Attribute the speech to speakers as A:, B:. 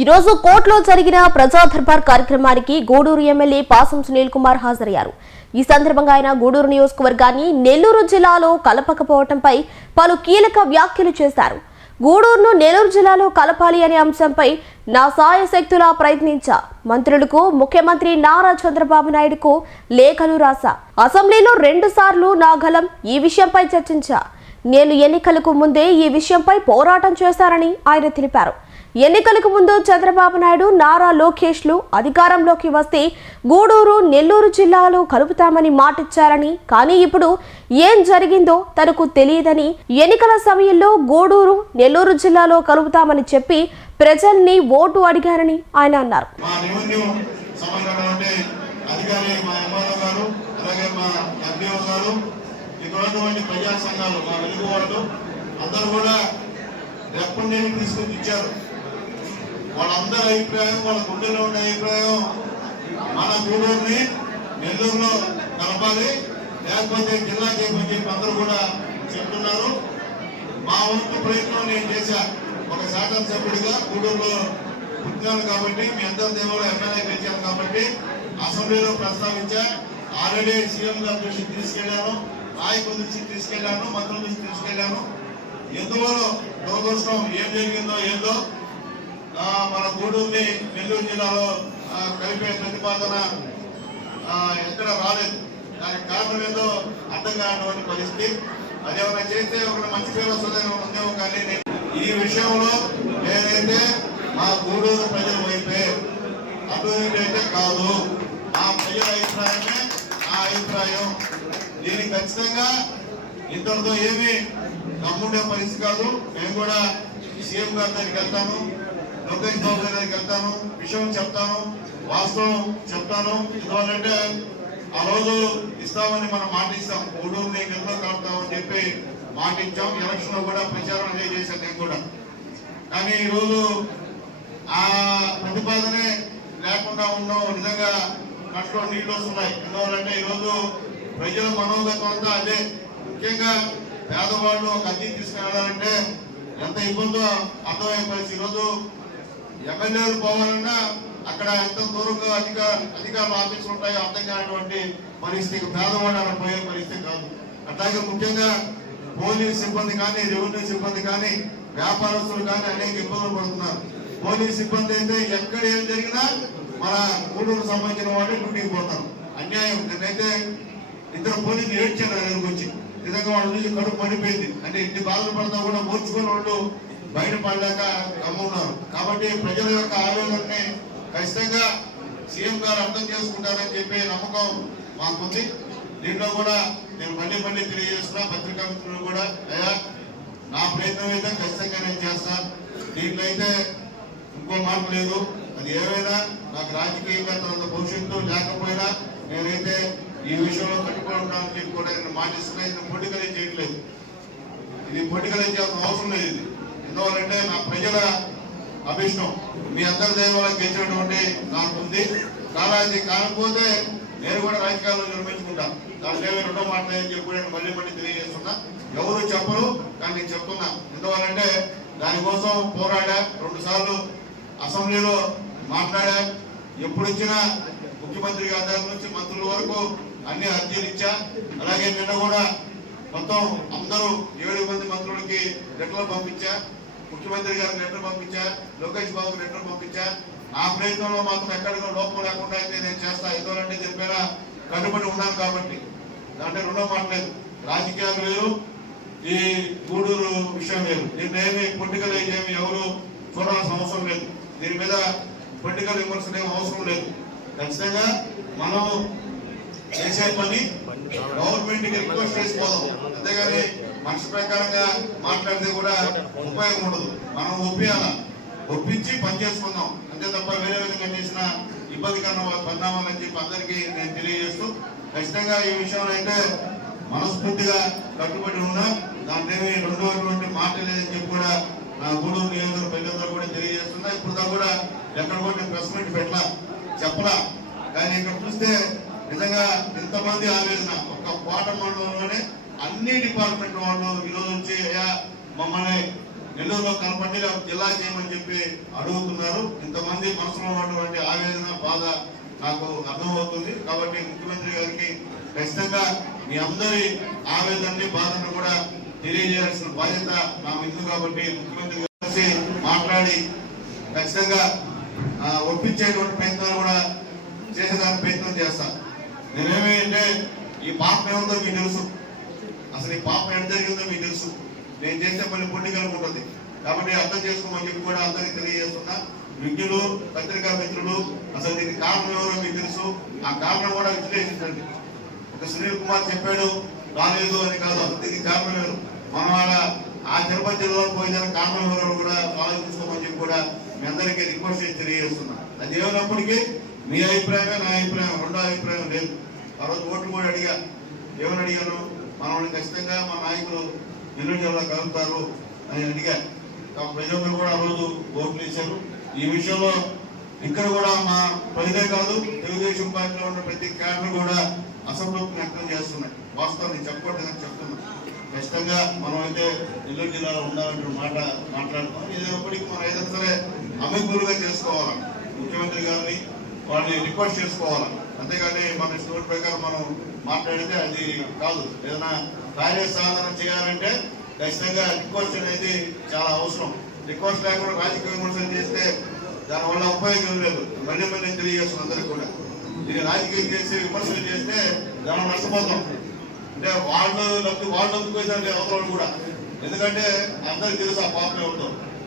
A: ఈరోజు కోట్లో కోర్టులో జరిగిన ప్రజా దర్బార్ కార్యక్రమానికి గూడూరు ఎమ్మెల్యే పాసం సునీల్ కుమార్ హాజరయ్యారు. ఈ సందర్భంగా ఆయన గూడూరు నియోజకవర్గాన్ని నెల్లూరు జిల్లాలో కలపకపోవడంపై పలు కీలక వ్యాఖ్యలు చేశారు. గూడూరును నెల్లూరు జిల్లాలో కలపాలి అనే అంశంపై నా సాయశక్తులా ప్రయత్నించా. మంత్రులకు ముఖ్యమంత్రి నారా చంద్రబాబు నాయుడుకు లేఖలు రాసా అసెంబ్లీలో రెండు సార్లు నా గలం ఈ విషయంపై చర్చించా. నేను ఎన్నికలకు ముందే ఈ విషయంపై పోరాటం చేశానని ఆయన తెలిపారు. ఎన్నికలకు ముందు చంద్రబాబు నాయుడు నారా లోకేష్లు అధికారంలోకి వస్తే గూడూరు నెల్లూరు జిల్లాలో కలుపుతామని మాటిచ్చారని కానీ ఇప్పుడు ఏం జరిగిందో తనకు తెలియదని ఎన్నికల సమయంలో గూడూరు నెల్లూరు జిల్లాలో కలుపుతామని చెప్పి ప్రజల్ని ఓటు అడిగారని ఆయన అన్నారు.
B: అందరూ కూడా రెప్పండిని తీసుకొచ్చి ఇచ్చారు. వాళ్ళందరి అభిప్రాయం వాళ్ళ గుండెలో ఉండే అభిప్రాయం మన గూడూరుని నెల్లూరులో కలపాలి. లేకపోతే జిల్లా చేయమని చెప్పి అందరూ కూడా చెప్తున్నారు. మా వంతు ప్రయత్నం నేను చేశా. ఒక శాతం సభ్యుడిగా గూడూరులో పుట్టినాను కాబట్టి మీ అందరి దేవుడు ఎమ్మెల్యే గెలిచాను కాబట్టి అసెంబ్లీలో ప్రస్తావించా. ఆల్రెడీ సీఎం గారి దృష్టికి తీసుకెళ్ళాను నాయకుల దృష్టికి తీసుకెళ్ళాను మంత్రుల దృష్టికి తీసుకెళ్ళాను ఎందువల్ల దురదృష్టం? ఏం జరిగిందో ఏందో మన గూడూరుని నెల్లూరు జిల్లాలో కలిపే ప్రతిపాదన ఎక్కడ రాలేదు. దానికి కారణం ఏదో అర్థం కానటువంటి పరిస్థితి. అదేమైనా చేస్తే ఒక మంచి పేరు వస్తుందని ఉందేమో కానీ నేను ఈ విషయంలో నేనైతే మా గూడూరు ప్రజల వైపే అటు అయితే కాదు ఆ ప్రజల అభిప్రాయమే నా అభిప్రాయం. దీనికి ఖచ్చితంగా ఇంతటితో ఏమీ నమ్ముండే పరిస్థితి కాదు. మేము కూడా సీఎం గారి దగ్గరికి వెళ్తాను లోకేష్ బాబు గారికి వెళ్తాను. విషయం చెప్తాను. వాస్తవం చెప్తాను. ఎందువల్లంటే ఆ రోజు ఇస్తామని మనం మాట ఇస్తాం నీకు ఎంతో కలుపుతామని చెప్పి మాటిచ్చాం. ఎలక్షన్లో కూడా ప్రచారం అదే చేశాను నేను కూడా. కానీ ఈ రోజు ఆ ప్రతిపాదనే లేకుండా ఉన్నాం. నిజంగా కట్లో నీళ్ళు వస్తున్నాయి. ఎందువల్లంటే ఈ రోజు ప్రజల మనోగతం అంతా అదే. ముఖ్యంగా పేదవాళ్ళు ఒక అద్దె తీసుకుని వెళ్ళాలంటే ఎంత ఇబ్బందో అర్థమయ్యే పరిస్థితి ఈరోజు ఎమ్మెల్యేలు పోవాలన్నా అక్కడ ఎంత దూరంగా అధిక అధికారులు ఆఫీసులు ఉంటాయో అర్థం కానటువంటి పరిస్థితి పేదవాడు పోయే పరిస్థితి కాదు. అట్లాగే ముఖ్యంగా పోలీస్ సిబ్బంది కానీ రెవెన్యూ సిబ్బంది కానీ వ్యాపారస్తులు కానీ అనేక ఇబ్బందులు పడుతున్నారు. పోలీస్ సిబ్బంది అయితే ఎక్కడ ఏం జరిగినా మన గూడూరు సంబంధించిన వాళ్ళు డ్యూటీకి పోతారు. అన్యాయం. నేనైతే ఇద్దరు పోలీసులు ఏడ్చాను నా దగ్గరకు వచ్చి. నిజంగా వాళ్ళ నుంచి కడుపు పడిపోయింది అంటే ఇన్ని బాధలు పడతా కూడా మోర్చుకుని వాళ్ళు బయటపడలేక గమ్మున్నారు కాబట్టి ప్రజల యొక్క ఆవేదనని ఖచ్చితంగా సీఎం గారు అర్థం చేసుకుంటారని చెప్పి నమ్మకం మాకుంది. దీంట్లో కూడా నేను మళ్ళీ మళ్ళీ తెలియజేస్తున్నా పత్రికా మిత్రులు కూడా అయ్యా నా ప్రయత్నం అయితే ఖచ్చితంగా నేను చేస్తాను దీంట్లో అయితే ఇంకో మాట లేదు. అది ఏమైనా నాకు రాజకీయంగా తర్వాత భవిష్యత్తు లేకపోయినా నేనైతే ఈ విషయంలో కట్టుబడి ఉంటానని చెప్పి కూడా నేను మాటిస్తున్నా ఇది పొట్టికలే చేయట్లేదు. ఇది పొట్టికలే చేయాల్సిన అవసరం లేదు ఇది. ఎందువల్లంటే నా ప్రజల అభిష్టం. మీ అందరి దైవాలకు గెలిచినటువంటి నాకు ఉంది. కాలాది అది కాకపోతే నేను కూడా రాజకీయాల్లో నిర్మించుకుంటాను దాంట్లో ఏమి రెండో మాట్లాడని చెప్పి నేను మళ్ళీ మళ్ళీ తెలియజేస్తున్నా. ఎవరు చెప్పరు కానీ నేను చెప్తున్నా. ఎందువల్లంటే దానికోసం పోరాడా? రెండు సార్లు అసెంబ్లీలో మాట్లాడా? ఎప్పుడు ఇచ్చినా ముఖ్యమంత్రి గారి దగ్గర నుంచి మంత్రుల వరకు అన్ని అర్జీలు ఇచ్చా. అలాగే నిన్న కూడా మొత్తం అందరూ ఏడు మంది మంత్రులకి లెటర్లు పంపించా. ముఖ్యమంత్రి గారికి లెటర్ పంపించా లోకేష్ బాబుకి లెటర్ పంపించా. ఆ ప్రయత్నంలో మాత్రం ఎక్కడ లోపం లేకుండా అయితే నేను చేస్తా. ఎందుకంటే చెప్పారా కట్టుబడి ఉన్నాను కాబట్టి. దాంట్లో రెండో మాట లేదు రాజకీయాలు వేరు ఈ గూడూరు విషయం లేదు. దీన్ని ఏమి పొలిటికల్ ఏమి ఎవరు చూడాల్సిన అవసరం లేదు. దీని మీద పొలిటికల్ విమర్శలు ఏమి అవసరం లేదు. ఖచ్చితంగా మనం చేసే పని గవర్నమెంట్ రిక్వెస్ట్ చేసుకోదాం అంతేగాని మనసు ప్రకారంగా మాట్లాడితే కూడా ఉపయోగం ఉండదు. మనం ఒప్పియాల. ఒప్పించి పని చేసుకుందాం. అంతే తప్ప వేరే విధంగా చేసిన ఇబ్బందికరమైన పరిణామాలని చెప్పి అందరికీ నేను తెలియజేస్తూ ఖచ్చితంగా ఈ విషయంలో అయితే మనస్ఫూర్తిగా కట్టుబడి ఉన్నా. దాంట్లో ఏమి రెండోటువంటి మాట లేదని చెప్పి కూడా నా గూడూరు నియోజకవర్గ ప్రజలందరూ కూడా తెలియజేస్తున్నా. ఇప్పుడు దాకా కూడా ఎక్కడ కూడా ప్రెస్ మీట్ పెట్టలా చెప్పలా. కానీ ఇక్కడ చూస్తే నిజంగా ఎంతమంది ఆవేదన? ఒక కోట మండలంలోనే అన్ని డిపార్ట్మెంట్ వాళ్ళు ఈరోజు వచ్చి "అయ్యా, మమ్మల్ని నెల్లూరులో కనపండిగా జిల్లా చేయమని చెప్పి అడుగుతున్నారు. ఇంతమంది మనసులో ఉన్నటువంటి ఆవేదన బాధ నాకు అర్థమవుతుంది. కాబట్టి ముఖ్యమంత్రి గారికి ఖచ్చితంగా మీ అందరి ఆవేదనని బాధను కూడా తెలియజేయాల్సిన బాధ్యత నా మీద కాబట్టి ముఖ్యమంత్రి కలిసి మాట్లాడి ఖచ్చితంగా ఒప్పించేటువంటి ప్రయత్నాలు కూడా చేసేదానికి ప్రయత్నం చేస్తాను. నేనేమి అంటే ఈ పాప ఏముందో మీకు తెలుసు. అసలు ఈ పాప ఎంత జరిగిందో మీకు తెలుసు. నేను చేసే పని పొండికలకు ఉంటుంది కాబట్టి అర్థం చేసుకోమని చెప్పి కూడా అందరికీ తెలియజేస్తున్నా. విజ్ఞులు పత్రికా మిత్రులు అసలు దీనికి కారణం ఎవరో మీకు తెలుసు. ఆ కారణం కూడా విశ్లేషించండి. ఒక సునీల్ కుమార్ చెప్పాడు రాలేదు అని కాదు దీనికి కారణం ఎవరు మనం ఆడ ఆ తిరుపతి జిల్లాలో పోయిన కారణం ఎవరో కూడా ఆలోచించుకోమని చెప్పి కూడా మీ అందరికీ రిక్వెస్ట్ తెలియజేస్తున్నా. అది ఏమైనప్పటికీ మీ అభిప్రాయమే నా అభిప్రాయం రెండో అభిప్రాయం లేదు. ఆ రోజు ఓట్లు కూడా అడిగా. ఏమని అడిగాను? మనల్ని ఖచ్చితంగా మా నాయకులు నెల్లూరు కలుగుతారు కలుపుతారు అని అడిగా. కాబట్టి ప్రజలందరూ కూడా ఆ రోజు ఓట్లు ఇచ్చారు. ఈ విషయంలో ఇక్కడ కూడా మా ప్రజలే కాదు తెలుగుదేశం పార్టీలో ఉన్న ప్రతి క్యాడర్ కూడా అసంతృప్తి వ్యక్తం చేస్తున్నాయి. వాస్తవం నేను చెప్పకూడదని చెప్తున్నా. ఖచ్చితంగా మనం అయితే నెల్లూరు జిల్లాలో ఉండాలంటే మాట మాట్లాడుతున్నాం ఇదేపటికి మనం ఏదైనా సరే అమిగులుగా చేసుకోవాలి? ముఖ్యమంత్రి గారిని వాళ్ళని రిక్వెస్ట్ చేసుకోవాలి? అంతేగాని మన స్టోర్ ప్రకారం మనం మాట్లాడితే అది కాదు. ఏదైనా కార్య సాధన చేయాలంటే ఖచ్చితంగా రిక్వెస్ట్ అనేది చాలా అవసరం. రిక్వెస్ట్ లేకుండా రాజకీయ విమర్శలు చేస్తే దానివల్ల ఉపయోగం లేదు. మళ్ళీ మళ్ళీ తెలియజేస్తుంది అందరికీ కూడా. ఇది రాజకీయం చేసి విమర్శలు చేస్తే దానిలో నష్టపోతాం. అంటే వాళ్ళు వాళ్ళు లబ్ధి అవసరం కూడా. ఎందుకంటే అందరికి తెలుసు ఆ పాపం ఉంటాం